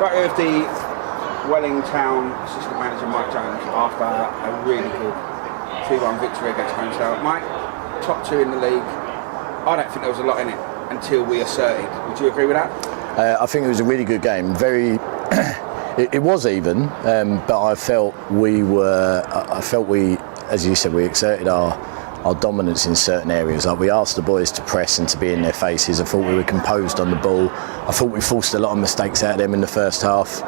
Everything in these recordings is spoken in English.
Right here with the Welling Town assistant manager Mike Jones after a really good 2-1 victory against Holmesdale. Mike, top 2 in the league. I don't think there was a lot in it until we asserted. Would you agree with that? I think it was a really good game. Very. It was even, but I felt we, as you said, we exerted our dominance in certain areas. Like, we asked the boys to press and to be in their faces. I thought we were composed on the ball. I thought we forced a lot of mistakes out of them in the first half.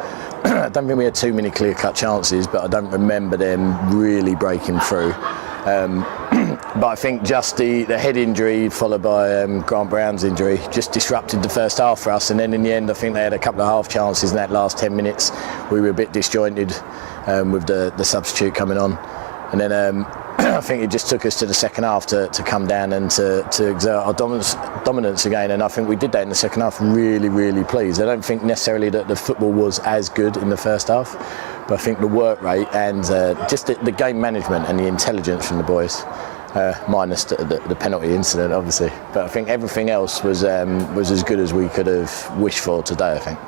I don't think we had too many clear-cut chances, but I don't remember them really breaking through. But I think just the head injury followed by Grant Brown's injury just disrupted the first half for us, and then in the end I think they had a couple of half chances in that last 10 minutes. We were a bit disjointed with the substitute coming on, and then I think it just took us to the second half to come down and to exert our dominance again, and I think we did that in the second half. Really pleased. I don't think necessarily that the football was as good in the first half, but I think the work rate and just the game management and the intelligence from the boys, minus the penalty incident obviously, but I think everything else was as good as we could have wished for today, I think.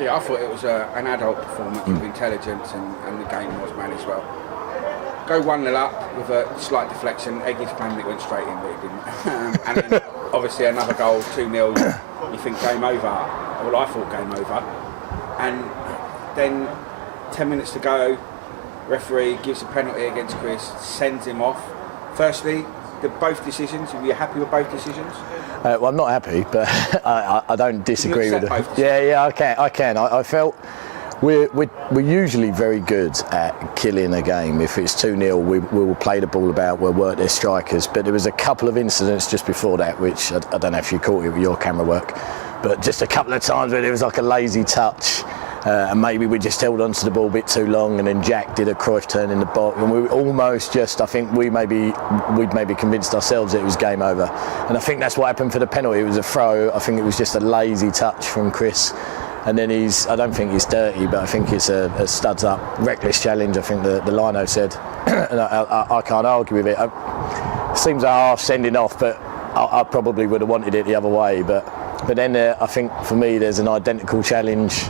Yeah, I thought it was an adult performance with intelligence, and the game was managed well. Go 1-0 up with a slight deflection. Adjei's claiming it went straight in, but it didn't. And then obviously another goal, 2-0. You think game over? Well, I thought game over. And then 10 minutes to go, referee gives a penalty against Chris, sends him off. Firstly, both decisions. Are you happy with both decisions? Well, I'm not happy, but I don't disagree with it. Yeah, I can. I felt. We're usually very good at killing a game. If it's 2-0, we will play the ball about, we'll work their strikers. But there was a couple of incidents just before that, which I don't know if you caught it with your camera work, but just a couple of times where there was like a lazy touch, and maybe we just held onto the ball a bit too long, and then Jack did a Cruyff turn in the box, and we were almost just, I think we'd maybe convinced ourselves that it was game over. And I think that's what happened for the penalty. It was a throw. I think it was just a lazy touch from Chris. And then I don't think he's dirty, but I think it's a studs up, reckless challenge, I think the lino said. And I can't argue with it. It seems a half sending off, but I probably would have wanted it the other way. But then I think for me there's an identical challenge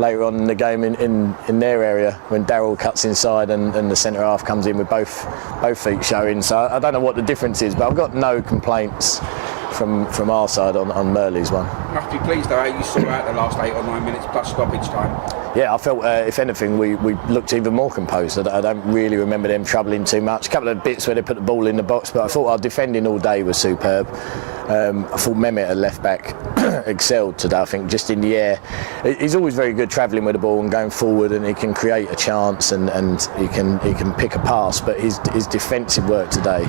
later on in the game in their area when Darryl cuts inside and the centre half comes in with both feet showing. So I don't know what the difference is, but I've got no complaints from our side on Murley's one. You must be pleased though how you saw out the last 8 or 9 minutes plus stoppage time. Yeah, I felt if anything we looked even more composed. I don't really remember them troubling too much. A couple of bits where they put the ball in the box, but I thought our defending all day was superb. I thought Mehmet at left back excelled today. I think just in the air, he's always very good travelling with the ball and going forward, and he can create a chance and he can pick a pass. But his defensive work today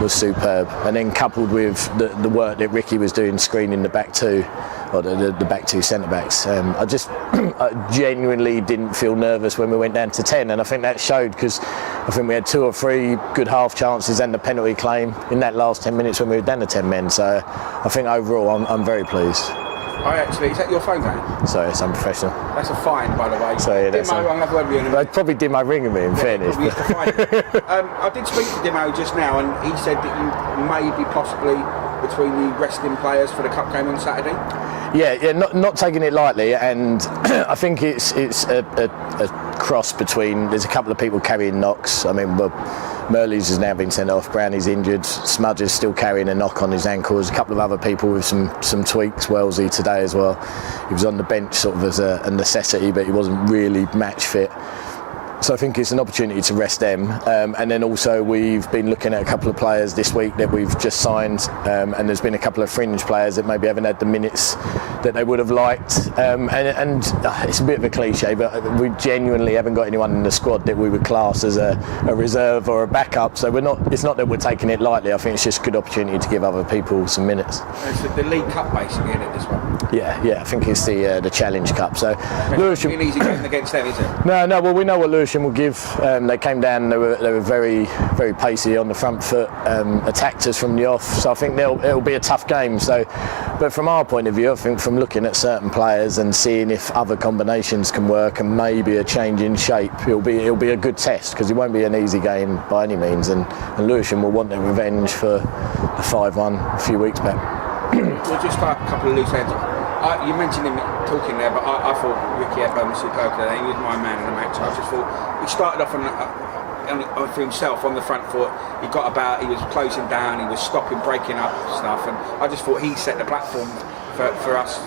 was superb. And then coupled with the work that Ricky was doing screening the back two, or the back two centre backs, I genuinely didn't feel nervous when we went down to 10, and I think that showed because I think we had 2 or 3 good half chances and the penalty claim in that last 10 minutes when we were down to 10 men. So I think overall I'm very pleased. Is that your phone going? Sorry, it's unprofessional. That's a fine, by the way. Sorry, Dimo, I'll word with you in a minute. I'd probably Dimo ringing me, in fairness. I did speak to Dimo just now, and he said that you may be possibly between the resting players for the cup game on Saturday. Yeah, not taking it lightly, and I think it's a cross between. There's a couple of people carrying knocks. I mean, Murley's has now been sent off. Brownie's injured. Smudge is still carrying a knock on his ankle. There's a couple of other people with some tweaks. Wellesley today as well. He was on the bench sort of as a necessity, but he wasn't really match fit. So I think it's an opportunity to rest them, and then also we've been looking at a couple of players this week that we've just signed, and there's been a couple of fringe players that maybe haven't had the minutes that they would have liked, and it's a bit of a cliche, but we genuinely haven't got anyone in the squad that we would class as a reserve or a backup. So it's not that we're taking it lightly. I think it's just a good opportunity to give other people some minutes. It's the League Cup basically, isn't it, this one? Yeah, I think it's the Challenge Cup. So Lewisham, an easy game against them, is it? No. Well, we know what Lewisham will give. They came down. They were very, very pacey on the front foot. Attacked us from the off. So I think it'll be a tough game. So, but from our point of view, I think from looking at certain players and seeing if other combinations can work and maybe a change in shape, it'll be a good test because it won't be an easy game by any means. And Lewisham will want their revenge for the 5-1 a few weeks back. We'll just start a couple of loose ends. you mentioned him talking there, but I thought Ricky Ebbo was superb today. He was my man in the match. I just thought he started off for himself on the front foot. He got about, he was closing down, he was stopping, breaking up stuff, and I just thought he set the platform for us.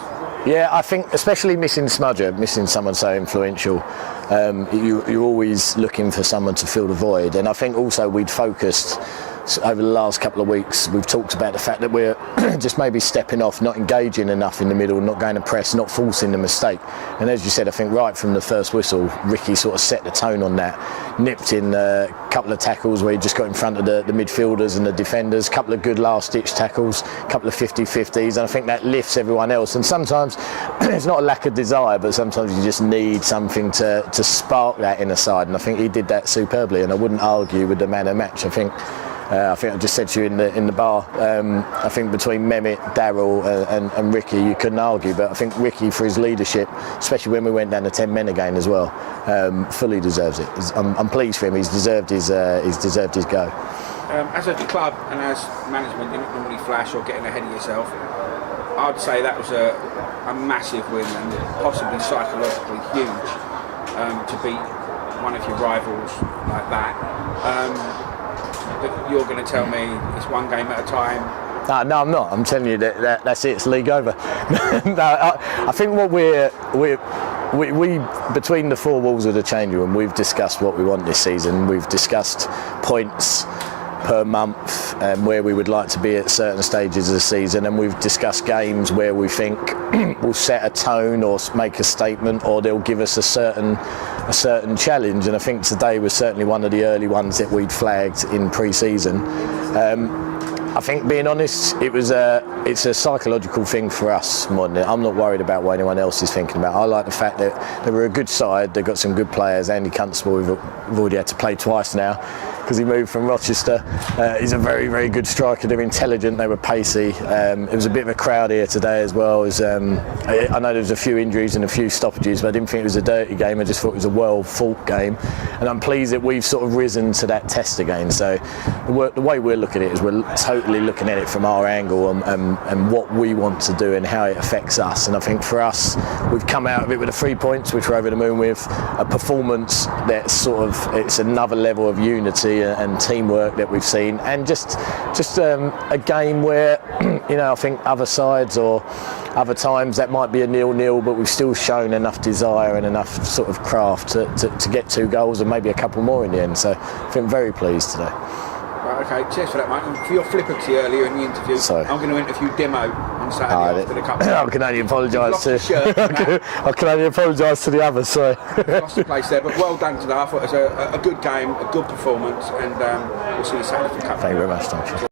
Yeah, I think especially missing Smudger, missing someone so influential, you're always looking for someone to fill the void. And I think also we'd focused over the last couple of weeks, we've talked about the fact that we're just maybe stepping off, not engaging enough in the middle, not going to press, not forcing the mistake. And as you said, I think right from the first whistle, Ricky sort of set the tone on that, nipped in a couple of tackles where he just got in front of the midfielders and the defenders, a couple of good last-ditch tackles, a couple of 50-50s, and I think that lifts everyone else. And sometimes it's not a lack of desire, but sometimes you just need something to spark that inner side, and I think he did that superbly, and I wouldn't argue with the man of the match. I think I just said to you in the bar, I think between Mehmet, Daryl and Ricky, you couldn't argue, but I think Ricky, for his leadership, especially when we went down to 10 men again as well, fully deserves it. I'm pleased for him. He's deserved his go. As a club and as management, you're not normally flash or getting ahead of yourself. I'd say that was a massive win and possibly psychologically huge to beat one of your rivals like that. But you're going to tell me it's one game at a time. No, I'm not. I'm telling you that's it. It's league over. No, I think what we between the four walls of the change room, we've discussed what we want this season. We've discussed points per month and where we would like to be at certain stages of the season, and we've discussed games where we think will set a tone or make a statement, or they'll give us a certain challenge. And I think today was certainly one of the early ones that we'd flagged in pre-season. I think, being honest, it's a psychological thing for us more than I'm not worried about what anyone else is thinking about. I like the fact that they were a good side. They've got some good players. Andy Constable, we've already had to play twice now because he moved from Rochester. He's a very, very good striker. They're intelligent. They were pacey. It was a bit of a crowd here today as well. I know there was a few injuries and a few stoppages, but I didn't think it was a dirty game. I just thought it was a well-fought game, and I'm pleased that we've sort of risen to that test again. So the way we're looking at it is we're totally looking at it from our angle and what we want to do and how it affects us. And I think for us, we've come out of it with the 3 points, which we're over the moon with, a performance that's sort of, it's another level of unity and teamwork that we've seen, and just a game where I think other sides or other times that might be a 0-0, but we've still shown enough desire and enough sort of craft to get 2 goals and maybe a couple more in the end. So I think very pleased today. Okay, cheers for that, Mike. And for your flippancy earlier in the interview, sorry. I'm going to interview Demo on Saturday after the cup. I can only apologise to I can only apologise to the others. Sorry. Lost the place there, but well done today. I thought it was a good game, a good performance, and we'll see you Saturday for the cup. Thank you very much. Thank you.